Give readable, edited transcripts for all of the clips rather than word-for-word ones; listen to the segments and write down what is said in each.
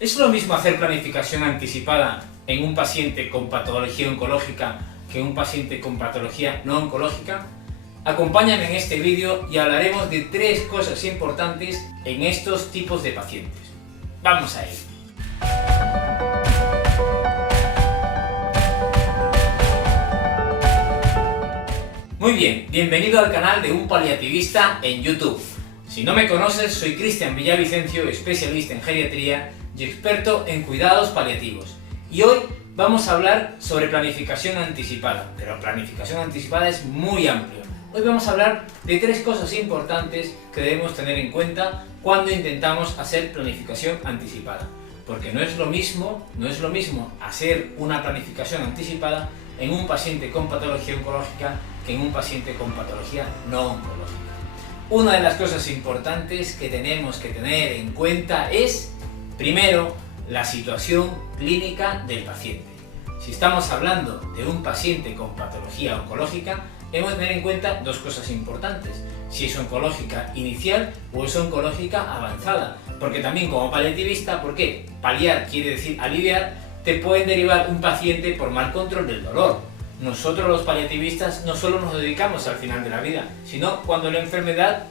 ¿Es lo mismo hacer planificación anticipada en un paciente con patología oncológica que en un paciente con patología no oncológica? Acompáñame en este vídeo y hablaremos de 3 cosas importantes en estos tipos de pacientes. ¡Vamos a ello! Muy bien, bienvenido al canal de un paliativista en YouTube. Si no me conoces, soy Cristian Villavicencio, especialista en geriatría y experto en cuidados paliativos. Y hoy vamos a hablar sobre planificación anticipada, pero planificación anticipada es muy amplio. Hoy vamos a hablar de 3 cosas importantes que debemos tener en cuenta cuando intentamos hacer planificación anticipada. Porque no es lo mismo hacer una planificación anticipada en un paciente con patología oncológica que en un paciente con patología no oncológica. Una de las cosas importantes que tenemos que tener en cuenta es, primero, la situación clínica del paciente. Si estamos hablando de un paciente con patología oncológica, hemos de tener en cuenta 2 cosas importantes: si es oncológica inicial o es oncológica avanzada. Porque también como paliativista, ¿por qué? Paliar quiere decir aliviar, te pueden derivar un paciente por mal control del dolor. Nosotros los paliativistas no solo nos dedicamos al final de la vida, sino cuando la enfermedad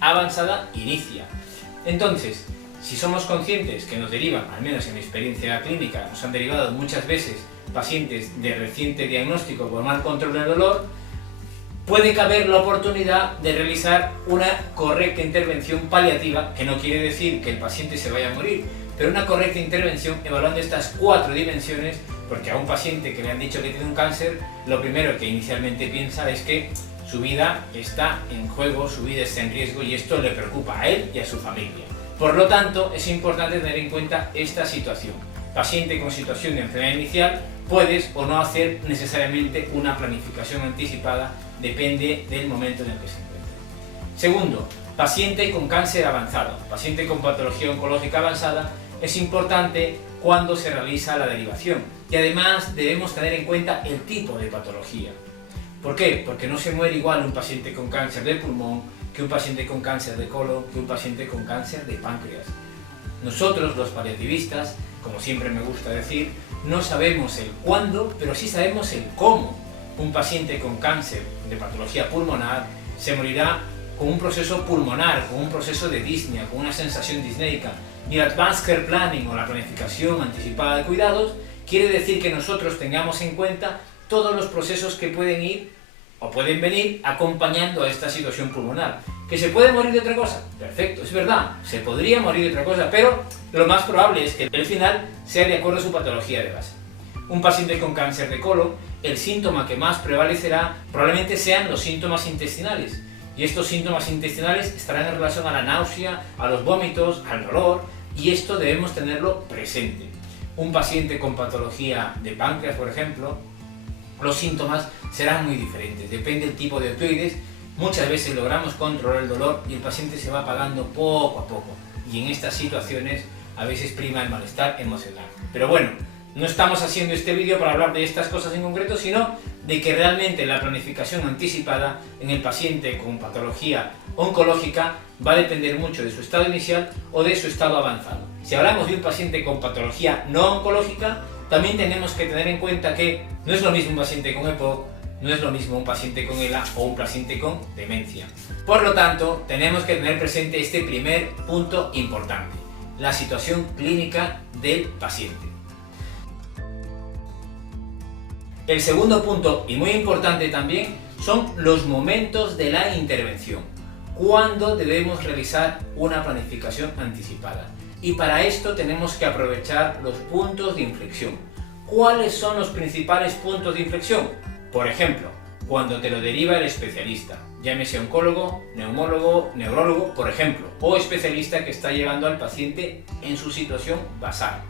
avanzada inicia. Entonces, si somos conscientes que nos derivan, al menos en mi experiencia clínica, nos han derivado muchas veces pacientes de reciente diagnóstico por mal control del dolor, puede caber la oportunidad de realizar una correcta intervención paliativa, que no quiere decir que el paciente se vaya a morir, pero una correcta intervención evaluando estas 4 dimensiones, porque a un paciente que le han dicho que tiene un cáncer, lo primero que inicialmente piensa es que su vida está en juego, su vida está en riesgo y esto le preocupa a él y a su familia. Por lo tanto, es importante tener en cuenta esta situación. Paciente con situación de enfermedad inicial, puedes o no hacer necesariamente una planificación anticipada, depende del momento en el que se encuentre. Segundo, paciente con cáncer avanzado, paciente con patología oncológica avanzada, es importante cuando se realiza la derivación y además debemos tener en cuenta el tipo de patología. ¿Por qué? Porque no se muere igual un paciente con cáncer de pulmón que un paciente con cáncer de colon, que un paciente con cáncer de páncreas. Nosotros, los paliativistas, como siempre me gusta decir, no sabemos el cuándo, pero sí sabemos el cómo. Un paciente con cáncer de patología pulmonar se morirá con un proceso pulmonar, con un proceso de disnea, con una sensación disneica. Y el Advanced Care Planning o la planificación anticipada de cuidados quiere decir que nosotros tengamos en cuenta todos los procesos que pueden ir o pueden venir acompañando a esta situación pulmonar. ¿Que se puede morir de otra cosa? Perfecto, es verdad, se podría morir de otra cosa, pero lo más probable es que el final sea de acuerdo a su patología de base. Un paciente con cáncer de colon, el síntoma que más prevalecerá probablemente sean los síntomas intestinales. Y estos síntomas intestinales estarán en relación a la náusea, a los vómitos, al dolor, y esto debemos tenerlo presente. Un paciente con patología de páncreas, por ejemplo, los síntomas serán muy diferentes, depende del tipo de opioides. Muchas veces logramos controlar el dolor y el paciente se va apagando poco a poco, y en estas situaciones a veces prima el malestar emocional. Pero bueno, no estamos haciendo este vídeo para hablar de estas cosas en concreto, sino de que realmente la planificación anticipada en el paciente con patología oncológica va a depender mucho de su estado inicial o de su estado avanzado. Si hablamos de un paciente con patología no oncológica, también tenemos que tener en cuenta que no es lo mismo un paciente con EPOC, no es lo mismo un paciente con ELA o un paciente con demencia. Por lo tanto, tenemos que tener presente este primer punto importante: la situación clínica del paciente. El segundo punto, y muy importante también, son los momentos de la intervención. ¿Cuándo debemos realizar una planificación anticipada? Y para esto tenemos que aprovechar los puntos de inflexión. ¿Cuáles son los principales puntos de inflexión? Por ejemplo, cuando te lo deriva el especialista, llámese oncólogo, neumólogo, neurólogo, por ejemplo, o especialista que está llevando al paciente en su situación basal.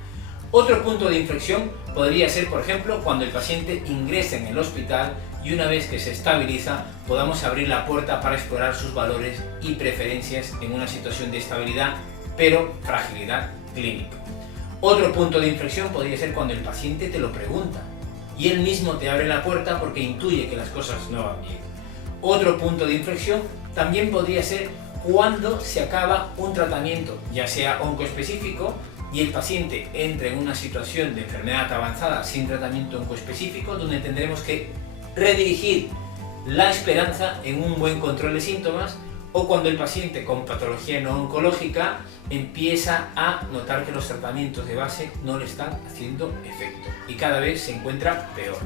Otro punto de inflexión podría ser, por ejemplo, cuando el paciente ingresa en el hospital y una vez que se estabiliza, podamos abrir la puerta para explorar sus valores y preferencias en una situación de estabilidad, pero fragilidad clínica. Otro punto de inflexión podría ser cuando el paciente te lo pregunta y él mismo te abre la puerta porque intuye que las cosas no van bien. Otro punto de inflexión también podría ser cuando se acaba un tratamiento, ya sea oncoespecífico y el paciente entra en una situación de enfermedad avanzada sin tratamiento oncoespecífico, donde tendremos que redirigir la esperanza en un buen control de síntomas, o cuando el paciente con patología no oncológica empieza a notar que los tratamientos de base no le están haciendo efecto y cada vez se encuentra peor.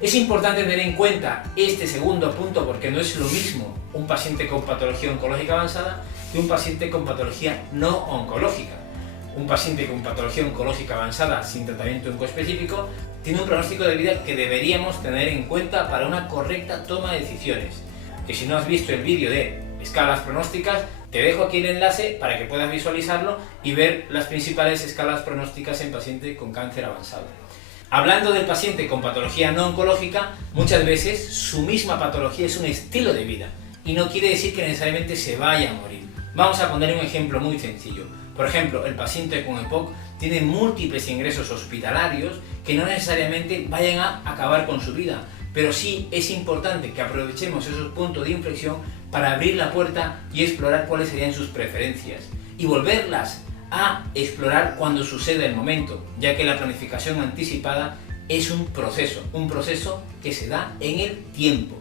Es importante tener en cuenta este segundo punto porque no es lo mismo un paciente con patología oncológica avanzada que un paciente con patología no oncológica. Un paciente con patología oncológica avanzada sin tratamiento oncoespecífico tiene un pronóstico de vida que deberíamos tener en cuenta para una correcta toma de decisiones. Que si no has visto el vídeo de escalas pronósticas, te dejo aquí el enlace para que puedas visualizarlo y ver las principales escalas pronósticas en paciente con cáncer avanzado. Hablando del paciente con patología no oncológica, muchas veces su misma patología es un estilo de vida y no quiere decir que necesariamente se vaya a morir. Vamos a poner un ejemplo muy sencillo. Por ejemplo, el paciente con EPOC tiene múltiples ingresos hospitalarios que no necesariamente vayan a acabar con su vida, pero sí es importante que aprovechemos esos puntos de inflexión para abrir la puerta y explorar cuáles serían sus preferencias y volverlas a explorar cuando suceda el momento, ya que la planificación anticipada es un proceso que se da en el tiempo.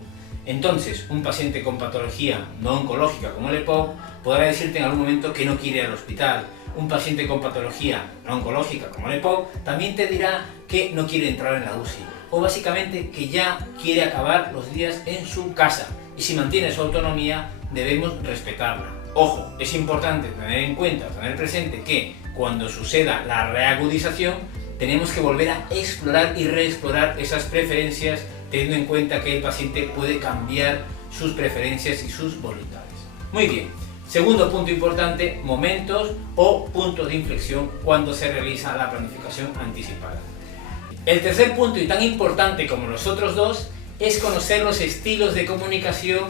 Entonces, un paciente con patología no oncológica como el EPOC podrá decirte en algún momento que no quiere ir al hospital. Un paciente con patología no oncológica como el EPOC también te dirá que no quiere entrar en la UCI o básicamente que ya quiere acabar los días en su casa y si mantiene su autonomía debemos respetarla. Ojo, es importante tener en cuenta, tener presente que cuando suceda la reagudización tenemos que volver a explorar y reexplorar esas preferencias teniendo en cuenta que el paciente puede cambiar sus preferencias y sus voluntades. Muy bien, segundo punto importante, momentos o puntos de inflexión cuando se realiza la planificación anticipada. El tercer punto, y tan importante como los otros dos, es conocer los estilos de comunicación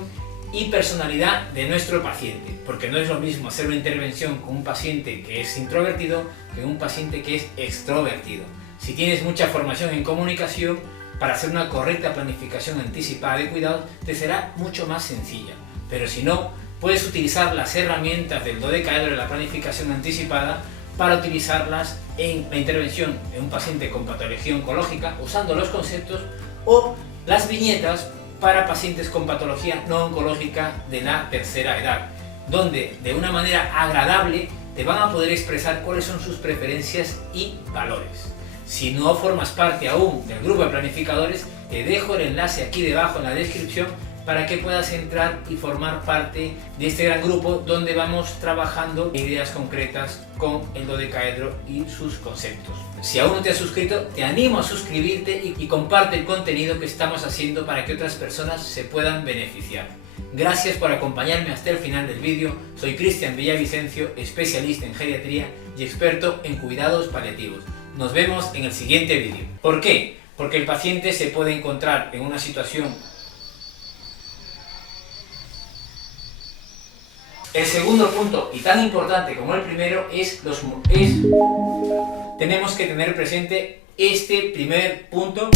y personalidad de nuestro paciente, porque no es lo mismo hacer una intervención con un paciente que es introvertido que un paciente que es extrovertido. Si tienes mucha formación en comunicación, para hacer una correcta planificación anticipada de cuidados te será mucho más sencilla, pero si no, puedes utilizar las herramientas del dodecaedro de la planificación anticipada para utilizarlas en la intervención en un paciente con patología oncológica usando los conceptos o las viñetas para pacientes con patología no oncológica de la tercera edad, donde de una manera agradable te van a poder expresar cuáles son sus preferencias y valores. Si no formas parte aún del grupo de planificadores, te dejo el enlace aquí debajo en la descripción para que puedas entrar y formar parte de este gran grupo donde vamos trabajando ideas concretas con el dodecaedro y sus conceptos. Si aún no te has suscrito, te animo a suscribirte y comparte el contenido que estamos haciendo para que otras personas se puedan beneficiar. Gracias por acompañarme hasta el final del vídeo. Soy Cristian Villavicencio, especialista en geriatría y experto en cuidados paliativos. Nos vemos en el siguiente vídeo. ¿Por qué? Porque el paciente se puede encontrar en una situación. El segundo punto, y tan importante como el primero, tenemos que tener presente este primer punto.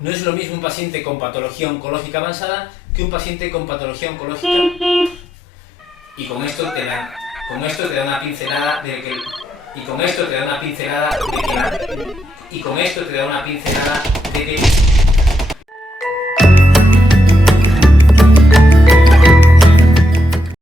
No es lo mismo un paciente con patología oncológica avanzada que un paciente con patología oncológica. Y con esto te da una pincelada de que y con esto te da una pincelada de que